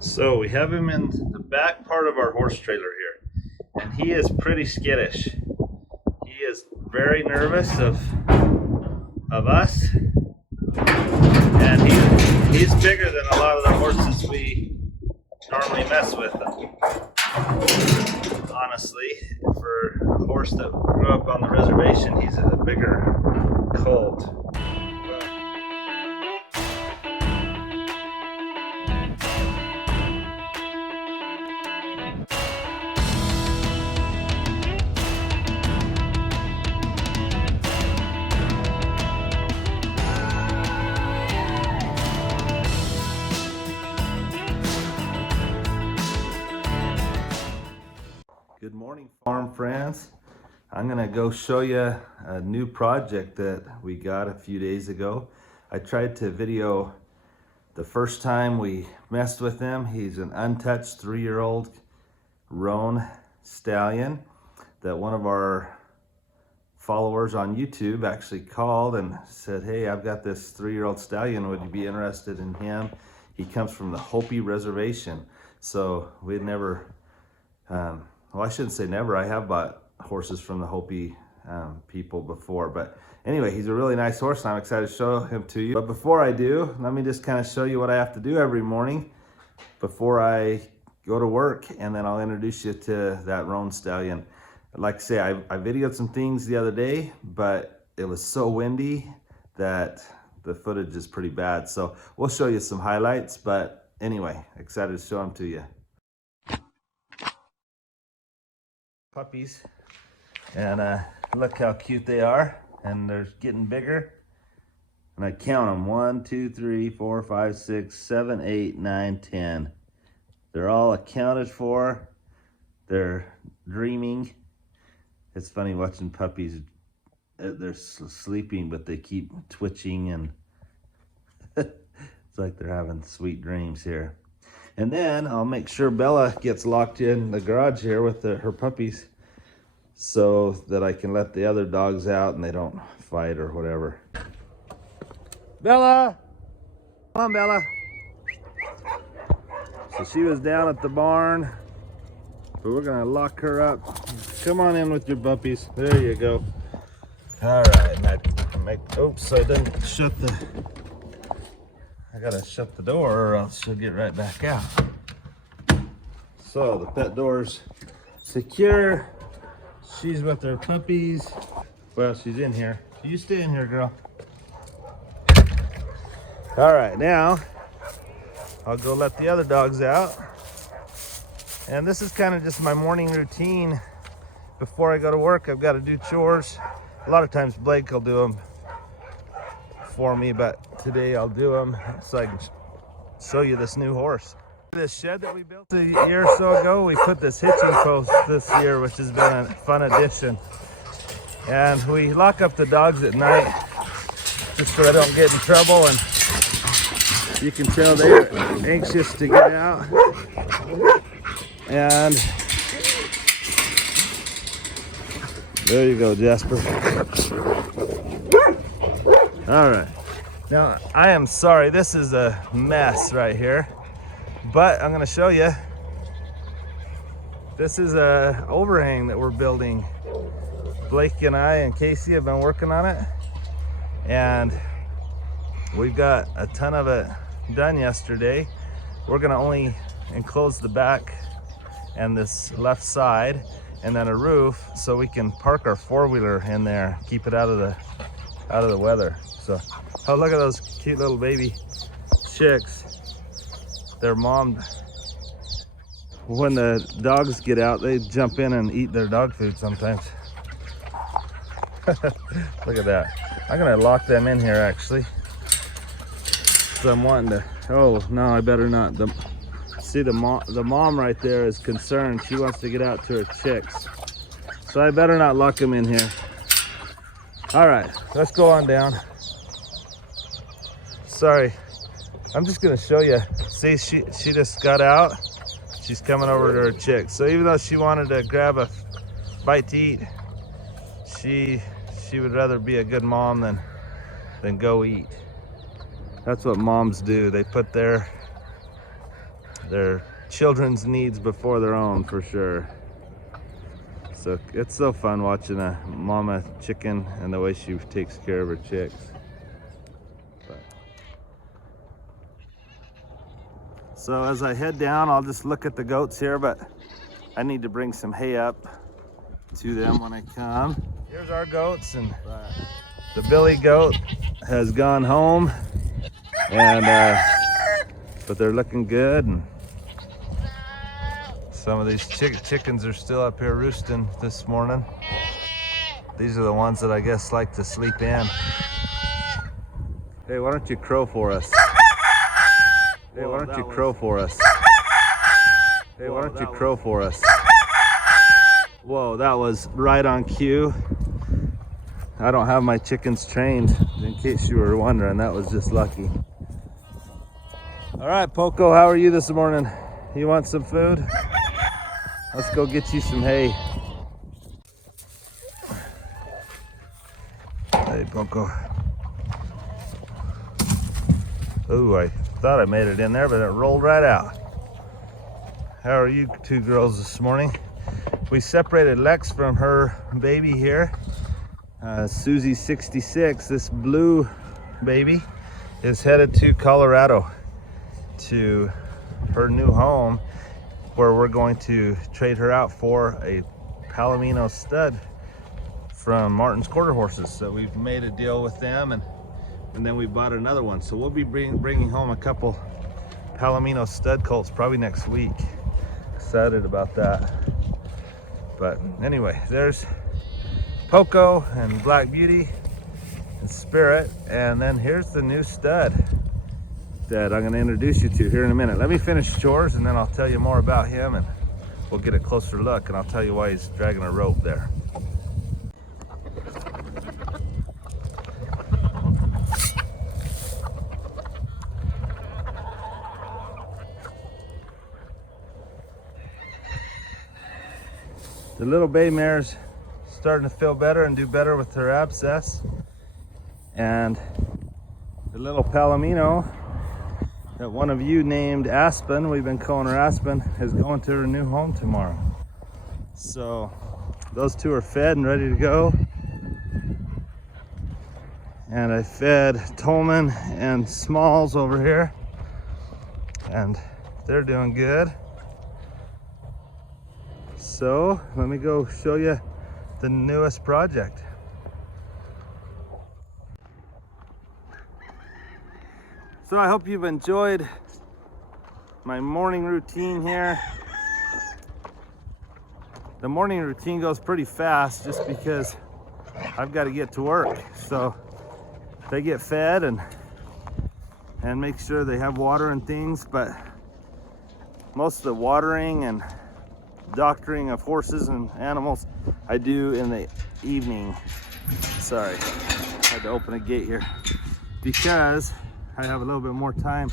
So we have him in the back part of our horse trailer here, and he is pretty skittish. He is very nervous of us, and he's bigger than a lot of the horses we normally mess with. Honestly, for a horse that grew up on the reservation, he's a bigger colt. Good morning, farm friends. I'm gonna go show you a new project that we got a few days ago. I tried to video the first time we messed with him. He's an untouched 3-year-old roan stallion that one of our followers on YouTube actually called and said, "Hey, I've got this 3-year-old stallion. Would you be interested in him?" He comes from the Hopi Reservation. So we'd never, well, I shouldn't say never. I have bought horses from the Hopi people before, but anyway, he's a really nice horse and I'm excited to show him to you. But before I do, let me just kind of show you what I have to do every morning before I go to work, and then I'll introduce you to that roan stallion. Like I say, I videoed some things the other day, but it was so windy that the footage is pretty bad. So we'll show you some highlights, but anyway, excited to show them to you. Puppies, and look how cute they are, and they're getting bigger. And I count them: 1, 2, 3, 4, 5, 6, 7, 8, 9, 10. They're all accounted for. They're dreaming. It's funny watching puppies. They're sleeping, but they keep twitching, and it's like they're having sweet dreams here. And then I'll make sure Bella gets locked in the garage here with her puppies so that I can let the other dogs out and they don't fight or whatever. Bella! Come on, Bella. So she was down at the barn, but we're gonna lock her up. Come on in with your puppies. There you go. All right, oops, I didn't shut I gotta shut the door or else she'll get right back out. So the pet door's secure. She's with her puppies. Well, she's in here. You stay in here, girl. All right, now I'll go let the other dogs out. And this is kind of just my morning routine. Before I go to work, I've got to do chores. A lot of times Blake will do them for me, but today I'll do them so I can show you this new horse. This shed that we built a year or so ago, we put this hitching post this year, which has been a fun addition. And we lock up the dogs at night just so they don't get in trouble, and you can tell they're anxious to get out. And there you go, Jasper. All right. Now, I am sorry, this is a mess right here, but I'm gonna show you. This is a overhang that we're building. Blake and I and Casey have been working on it, and we've got a ton of it done yesterday. We're gonna only enclose the back and this left side, and then a roof so we can park our 4-wheeler in there, keep it out of the weather. So, oh, look at those cute little baby chicks. Their mom, when the dogs get out, they jump in and eat their dog food sometimes. Look at that. I'm gonna lock them in here actually. So I'm wanting to, oh no, I better not. See the mom right there is concerned. She wants to get out to her chicks. So I better not lock them in here. All right, let's go on down. Sorry, I'm just gonna show you. See, she just got out. She's coming over to her chicks. So even though she wanted to grab a bite to eat, she would rather be a good mom than go eat. That's what moms do. They put their their children's needs before their own, for sure. So it's so fun watching a mama chicken and the way she takes care of her chicks. So as I head down, I'll just look at the goats here, but I need to bring some hay up to them when I come. Here's our goats, and the billy goat has gone home, and but they're looking good, and some of these chickens are still up here roosting this morning. These are the ones that I guess like to sleep in. Hey, why don't you crow for us? Hey, why don't you crow for us? Hey, why don't you crow for us? Whoa, that was right on cue. I don't have my chickens trained, in case you were wondering. That was just lucky. All right, Poco, how are you this morning? You want some food? Let's go get you some hay. Hey, Poco. Ooh, I thought I made it in there, but it rolled right out. How are you two girls this morning? We separated Lex from her baby here. Susie 66, this blue baby, is headed to Colorado to her new home, where we're going to trade her out for a Palomino stud from Martin's Quarter Horses. So we've made a deal with them, and then we bought another one. So we'll be bringing home a couple Palomino stud colts probably next week. Excited about that. But anyway, there's Poco and Black Beauty and Spirit, and then here's the new stud that I'm going to introduce you to here in a minute. Let me finish Chores, and then I'll tell you more about him, and we'll get a closer look, and I'll tell you why he's dragging a rope there. The little bay mare's starting to feel better and do better with her abscess. And the little Palomino that one of you named Aspen, we've been calling her Aspen, is going to her new home tomorrow. So those two are fed and ready to go. And I fed Tolman and Smalls over here, and they're doing good. So let me go show you the newest project. So I hope you've enjoyed my morning routine here. The morning routine goes pretty fast just because I've got to get to work. So they get fed and make sure they have water and things, but most of the watering and doctoring of horses and animals I do in the evening. Sorry, I had to open a gate here because I have a little bit more time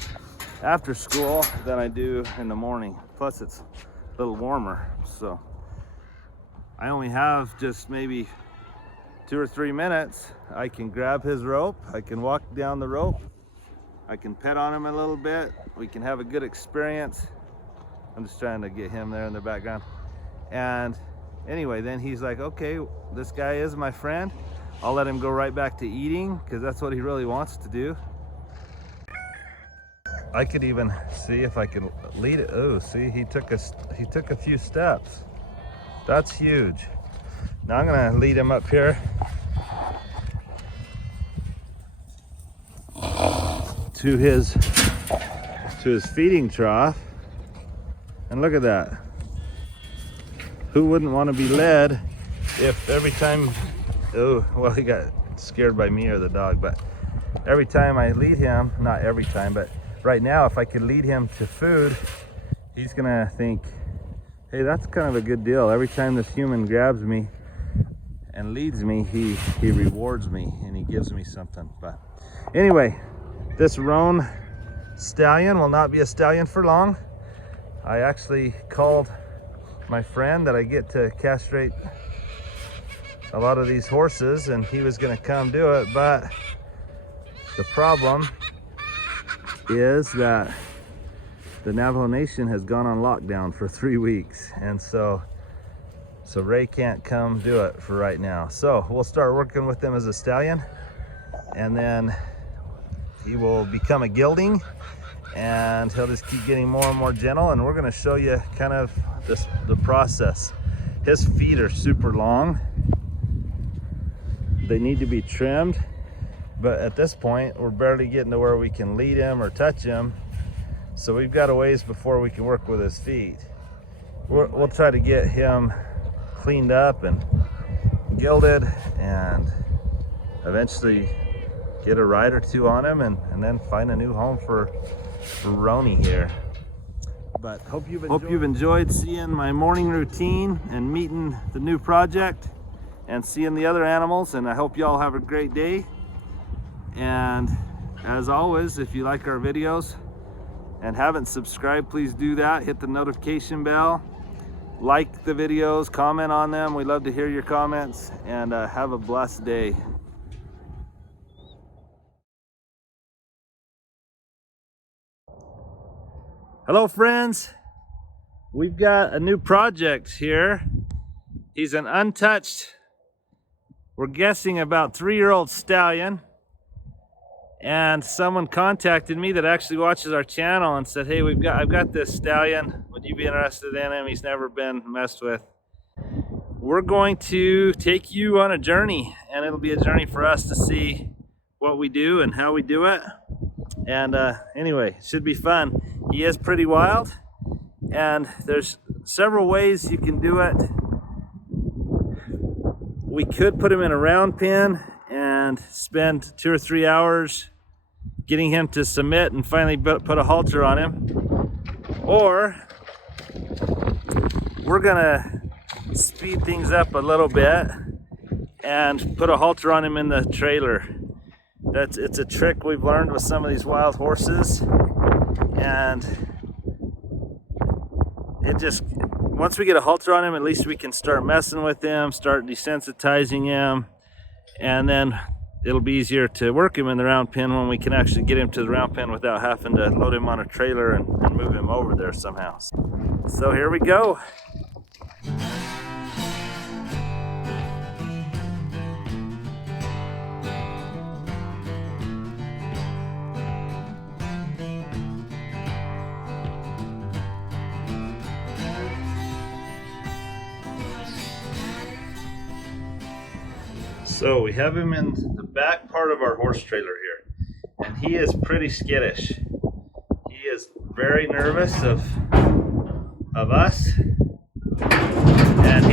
after school than I do in the morning. Plus it's a little warmer, so I only have just maybe 2 or 3 minutes. I can grab his rope, I can walk down the rope, I can pet on him a little bit, we can have a good experience. I'm just trying to get him there in the background. And anyway, then he's like, okay, this guy is my friend. I'll let him go right back to eating, because that's what he really wants to do. I could even see if I can lead it. Oh, see, he took a few steps. That's huge. Now I'm gonna lead him up here to his feeding trough. And look at that. Who wouldn't want to be led if every time, oh, well, he got scared by me or the dog, but every time I lead him, not every time, but right now, if I could lead him to food, he's gonna think, hey, that's kind of a good deal. Every time this human grabs me and leads me, he rewards me and he gives me something. But anyway, this roan stallion will not be a stallion for long. I actually called my friend that I get to castrate a lot of these horses, and he was gonna come do it, but the problem is that the Navajo Nation has gone on lockdown for 3 weeks, and so Ray can't come do it for right now. So we'll start working with him as a stallion, and then he will become a gelding, and he'll just keep getting more and more gentle. And we're going to show you kind of the process. His feet are super long. They need to be trimmed, but at this point we're barely getting to where we can lead him or touch him, so we've got a ways before we can work with his feet. We'll try to get him cleaned up and gilded, and eventually get a ride or two on him, and then find a new home for Roni here. But hope you've enjoyed seeing my morning routine and meeting the new project and seeing the other animals, and I hope y'all have a great day. And as always, if you like our videos and haven't subscribed, please do that. Hit the notification bell, like the videos, comment on them. We love to hear your comments, and have a blessed day. Hello friends, we've got a new project here. He's an untouched, we're guessing about 3-year-old stallion, and someone contacted me that actually watches our channel and said, hey, I've got this stallion, would you be interested in him? He's never been messed with. We're going to take you on a journey, and it'll be a journey for us to see what we do and how we do it. And anyway, it should be fun. He is pretty wild, and there's several ways you can do it. We could put him in a round pen and spend 2 or 3 hours getting him to submit and finally put a halter on him. Or we're gonna speed things up a little bit and put a halter on him in the trailer. It's a trick we've learned with some of these wild horses, and it just, once we get a halter on him, at least we can start messing with him, start desensitizing him, and then it'll be easier to work him in the round pen when we can actually get him to the round pen without having to load him on a trailer and move him over there somehow. So here we go. So we have him in the back part of our horse trailer here, and he is pretty skittish. He is very nervous of us, and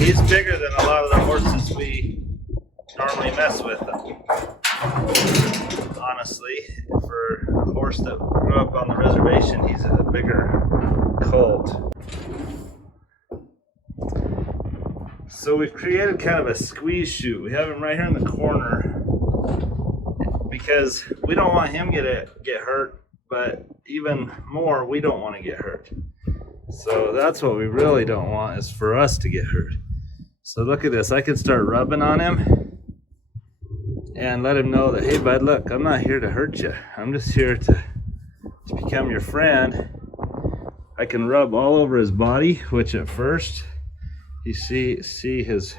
he's bigger than a lot of the horses we normally mess with. Honestly, for a horse that grew up on the reservation, he's a bigger colt. So we've created kind of a squeeze chute. We have him right here in the corner because we don't want him to get hurt, but even more, we don't want to get hurt. So that's what we really don't want, is for us to get hurt. So look at this. I can start rubbing on him and let him know that, hey bud, look, I'm not here to hurt you. I'm just here to become your friend. I can rub all over his body, which at first, you see his,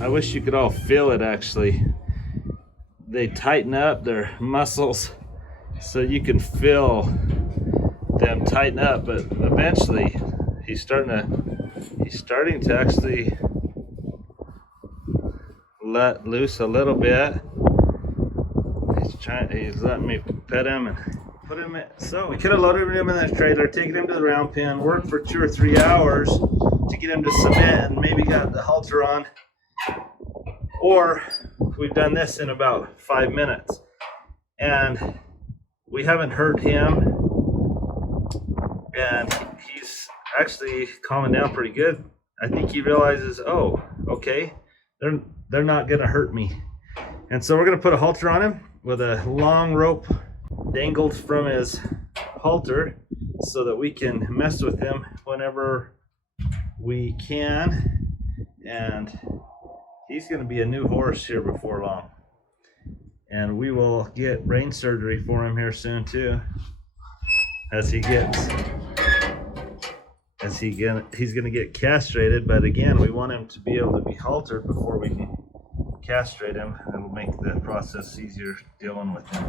I wish you could all feel it actually. They tighten up their muscles so you can feel them tighten up, but eventually he's starting to actually let loose a little bit. He's letting me pet him and put him in. So we could have loaded him in that trailer, taken him to the round pen, worked for 2 or 3 hours to get him to submit, and maybe got the halter on. Or we've done this in about 5 minutes, and we haven't hurt him, and he's actually calming down pretty good. I think he realizes, oh, okay, they're not gonna hurt me. And so we're gonna put a halter on him with a long rope dangled from his halter so that we can mess with him whenever we can. And he's going to be a new horse here before long, and we will get brain surgery for him here soon too. as he gets he's gonna get castrated. But again, we want him to be able to be haltered before we can castrate him. It'll make the process easier dealing with him.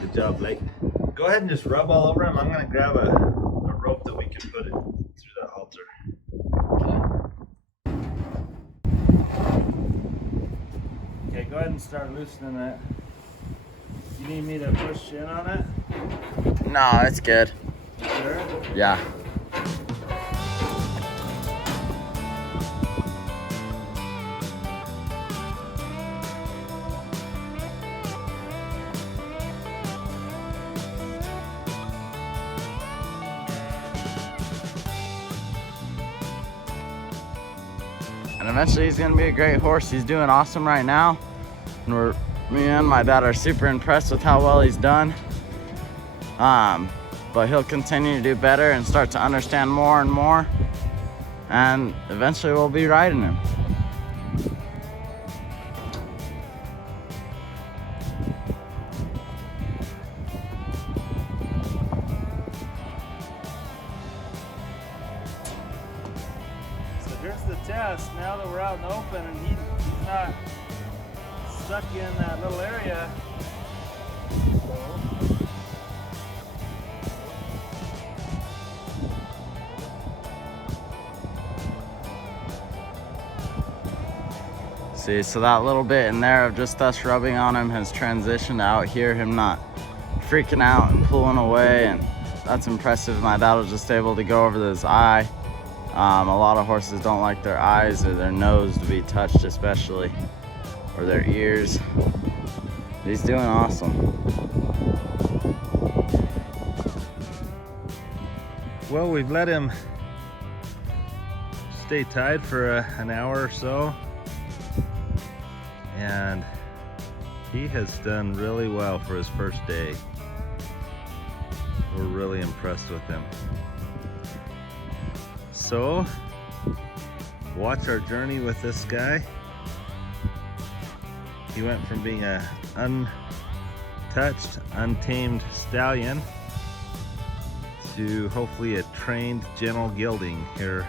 Good job, Blake. Go ahead and just rub all over him. I'm going to grab a rope that we can put it through that halter. Okay, go ahead and start loosening that. You need me to push in on it? No, it's good. You sure? Yeah. And eventually he's gonna be a great horse. He's doing awesome right now. And me and my dad are super impressed with how well he's done. But he'll continue to do better and start to understand more and more. And eventually we'll be riding him. So here's the test. Now that we're out in the open and he's not stuck in that little area. See, so that little bit in there of just us rubbing on him has transitioned out here, him not freaking out and pulling away, and that's impressive. My dad was just able to go over his eye. A lot of horses don't like their eyes or their nose to be touched especially, or their ears. He's doing awesome. Well, we've let him stay tied for an hour or so, and he has done really well for his first day. We're really impressed with him. So, watch our journey with this guy. He went from being a untouched, untamed stallion to hopefully a trained, gentle gelding here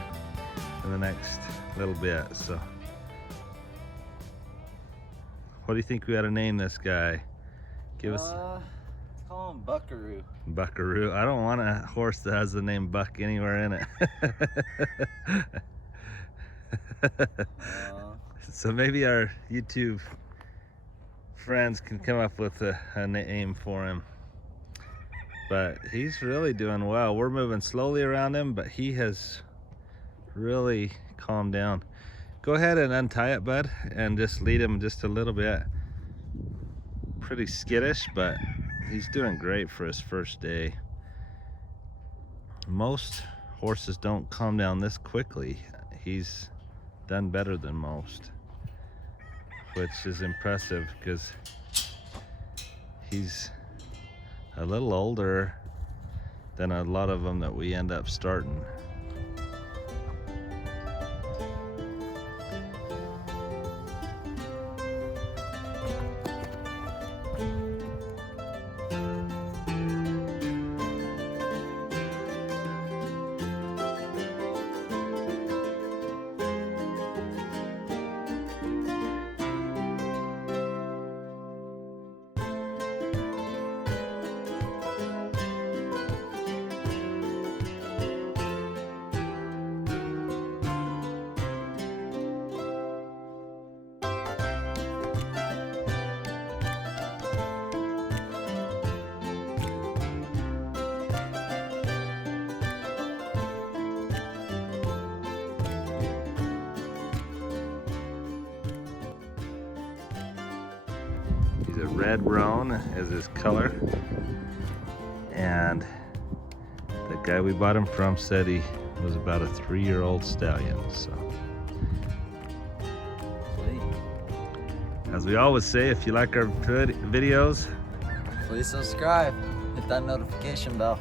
in the next little bit. So, what do you think we ought to name this guy? Give us. Let's call him Buckaroo. Buckaroo. I don't want a horse that has the name Buck anywhere in it. So maybe our YouTube friends can come up with a name for him. But he's really doing well. We're moving slowly around him, but he has really calmed down. Go ahead and untie it, bud, and just lead him just a little bit. Pretty skittish, but he's doing great for his first day. Most horses don't calm down this quickly. He's done better than most, which is impressive because he's a little older than a lot of them that we end up starting. He's a red roan as his color. And the guy we bought him from said he was about a 3-year-old stallion, so. As we always say, if you like our videos, Please subscribe, hit that notification bell.